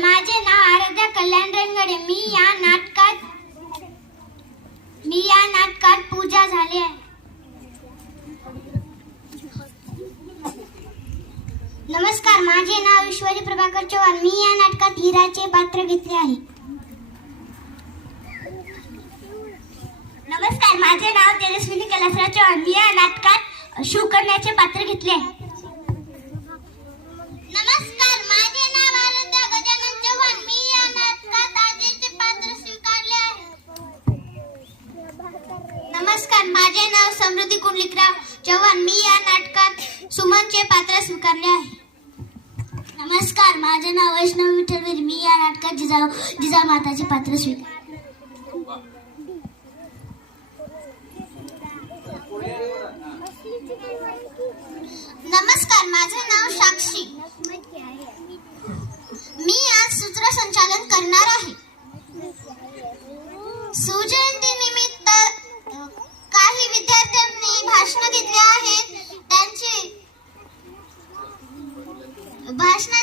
माझे नाव आराध्या कल्याण रंगडे मी या नाटकात मी या नाटकात पूजा झाले आहे. नमस्कार माझे नाव ईश्वरी प्रभाकर चव्हाण. मी या नाटकात हिराचे पात्र घेतले आहे. नमस्कार माझे नाव तेजस्विनी कैलासराव चव्हाण. मी या नाटकात शिवकन्याचे पात्र घेतले आहे. नमस्कार. नमस्कार माझे नाव समृद्धी कुंडलिकराव चव्हाण मी या नाटकात सुमनचे पात्र स्वीकारले आहे. नमस्कार. माझे नाव वैष्णव विठ्ठलवीर मी या नाटकात जिजाऊ जिजामाताचे पात्र स्वीकार नमस्कार. माझे नाव साक्षी. важно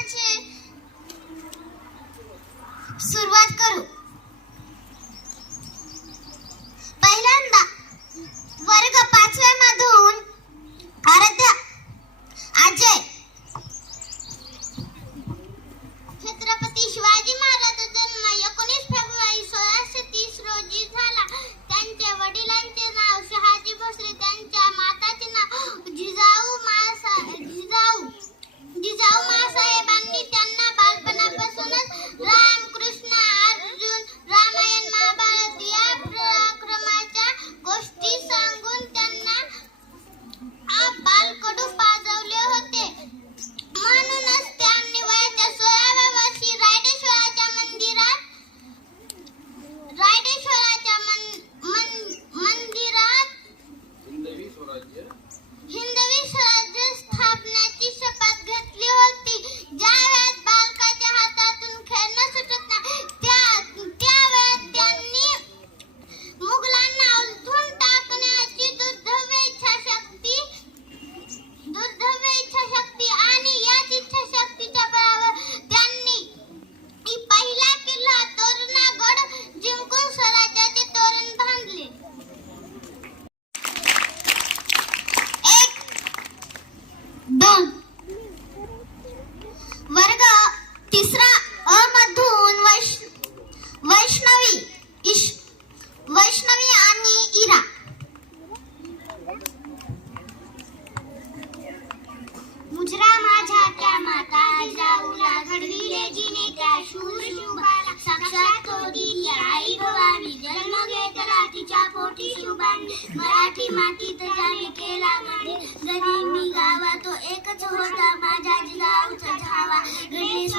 मातीत जाने केला मध्ये जरी मी गावा तो एकच होता माझ्या जिजाऊचा झावा. गणेश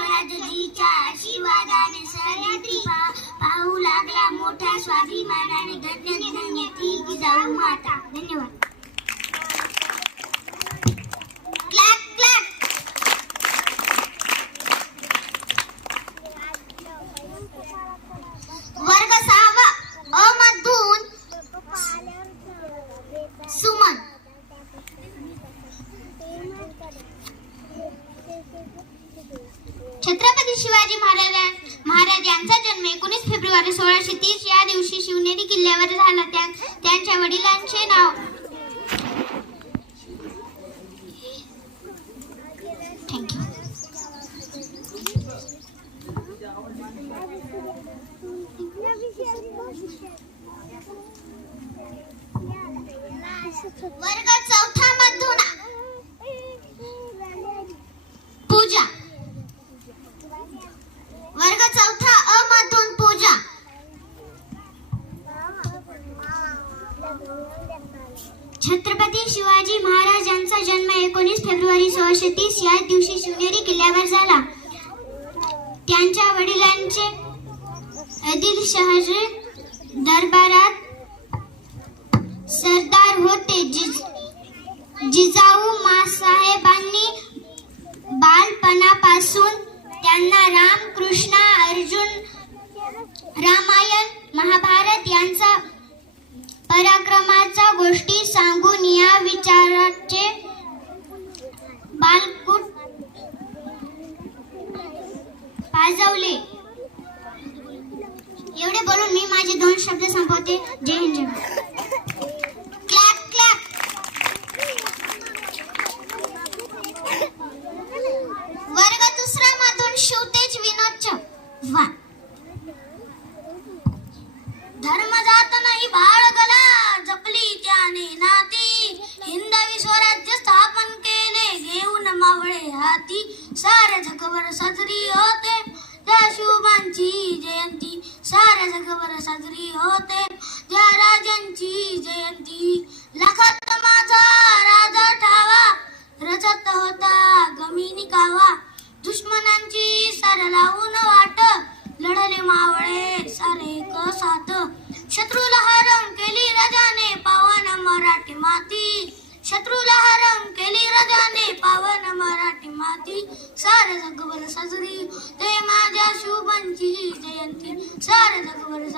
सोळाशे तीस या दिवशी शिवनेरी किल्ल्यावर झाला. त्या त्यांच्या वडिलांचे नाव. वर्ग चौथा मधून पूजा वर्ग चौथा अ मधून पूजा छत्रपती शिवाजी महाराज यांचा जन्म जानेवारी सोळाशे तीस या दिवशी शिवनेरी किल्ल्यावर झाला. त्यांच्या वडिलांचे आदिलशहाचे दरबारात सरदार होते. जिज- जिजाऊ मासाहेबांनी बालपणापासून त्यांना राम कृष्ण अर्जुन रामायण महाभारत यांचा पराक्रमाच्या गोष्टी सांगून या विचाराचे वाजवले. एवढे बोलून मी माझे दोन शब्द संपवते. जय हिंद. जय क्लॅप. वा. धर्म बाळ गला. जपली त्याने नाती. स्वराज्य स्थापन केले. घेऊन मावळे हाती. सारे जगभर साजरी होते. त्या शुभांची जयंती. साऱ्या जगभर साजरी होते.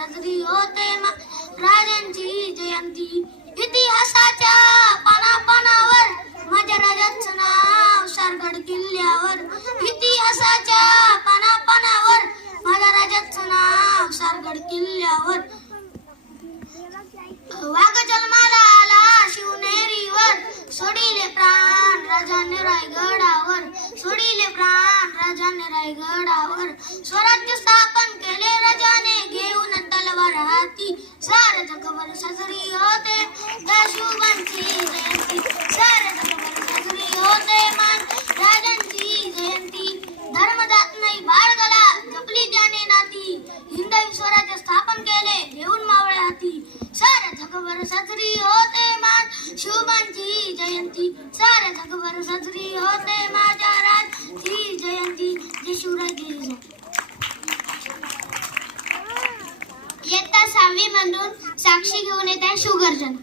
साजरी होते राजांची जयंती. इतिहासाच्या पानापानावर माझ्या राजाचं नाव सारगड किल्ल्यावर. इतिहासाच्या पानापानावर माझ्या राजाचं नाव सारगड किल्ल्यावर. वाघ जन्माला आला शिवनेरीवर सोडिले प्राण राजाने रायगडावर. सोडिले प्राण राजाने रायगडावर. स्वराज्य सारे साजरी होते त्या शुभांची जयंती. सारे जगभर साजरी होते मान राजांची जयंती. धर्म जात नाही बाळगला जपली त्याने नाती. हिंदवी स्वराज्य स्थापन केले घेऊन मावळे हाती. साऱ्या जगभर साजरी होते मान शुभांची जयंती. सारे जगभर साजरी होते माझ्या राजची जयंती जे शिवराय गेली शुगर्जन